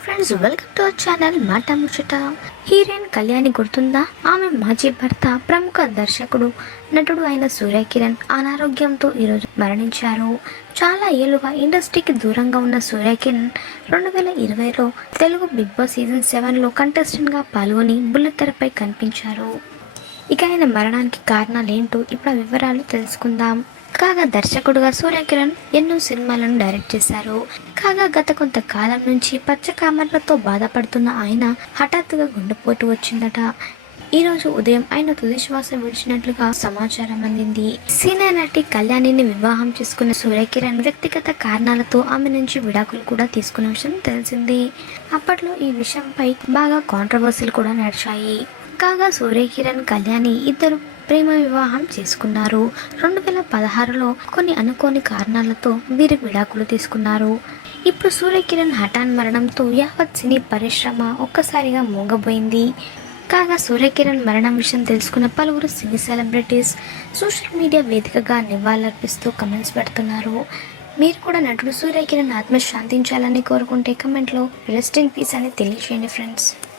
Friends welcome to our channel Maata Muchata heroine Kalyani గుర్తుందా? ఆమె మాజీ భర్త ప్రముఖ దర్శకుడు నటుడు అయిన సూర్యకిరణ్ అనారోగ్యంతో ఈరోజు మరణించారు. చాలా ఏళ్ళుగా ఇండస్ట్రీకి దూరంగా ఉన్న సూర్యకిరణ్ రెండు వేల ఇరవైలో తెలుగు బిగ్ బాస్ సీజన్ సెవెన్లో కంటెస్టెంట్గా పాల్గొని బుల్లితెరపై కనిపించారు. ఇక ఆయన మరణానికి కారణాలు ఏంటో ఇప్పుడు వివరాలు తెలుసుకుందాం. కాగా దర్శకుడుగా సూర్యకిరణ్ ఎన్నో సినిమాలను డైరెక్ట్ చేశారు. కాగా గత కొంతకాలం నుంచి పచ్చ కామర్లతో బాధపడుతున్న ఆయన హఠాత్తుగా గుండెపోటు వచ్చిందట. ఈ రోజు ఉదయం ఆయన తుది శ్వాస విడిచినట్లుగా సమాచారం అందింది. సీనియర్ నటి కళ్యాణిని వివాహం చేసుకున్న సూర్యకిరణ్ వ్యక్తిగత కారణాలతో ఆమె నుంచి విడాకులు కూడా తీసుకున్న విషయం తెలిసింది. అప్పట్లో ఈ విషయంపై బాగా కాంట్రవర్సీలు కూడా నడిచాయి. కాగా సూర్యకిరణ్ కళ్యాణి ఇద్దరు ప్రేమ వివాహం చేసుకున్నారు. రెండు వేల పదహారులో కొన్ని అనుకోని కారణాలతో వీరు విడాకులు తీసుకున్నారు. ఇప్పుడు సూర్యకిరణ్ హఠాన్ మరణంతో యావత్ సినీ పరిశ్రమ ఒక్కసారిగా మూగబోయింది. కాగా సూర్యకిరణ్ మరణం విషయం తెలుసుకున్న పలువురు సినీ సెలబ్రిటీస్ సోషల్ మీడియా వేదికగా నివాళులర్పిస్తూ కమెంట్స్ పెడుతున్నారు. మీరు కూడా నటుడు సూర్యకిరణ్ ఆత్మ శాంతించాలని కోరుకుంటే కమెంట్లో రెస్టింగ్ ఫీజ్ పీస్ అని తెలియజేయండి ఫ్రెండ్స్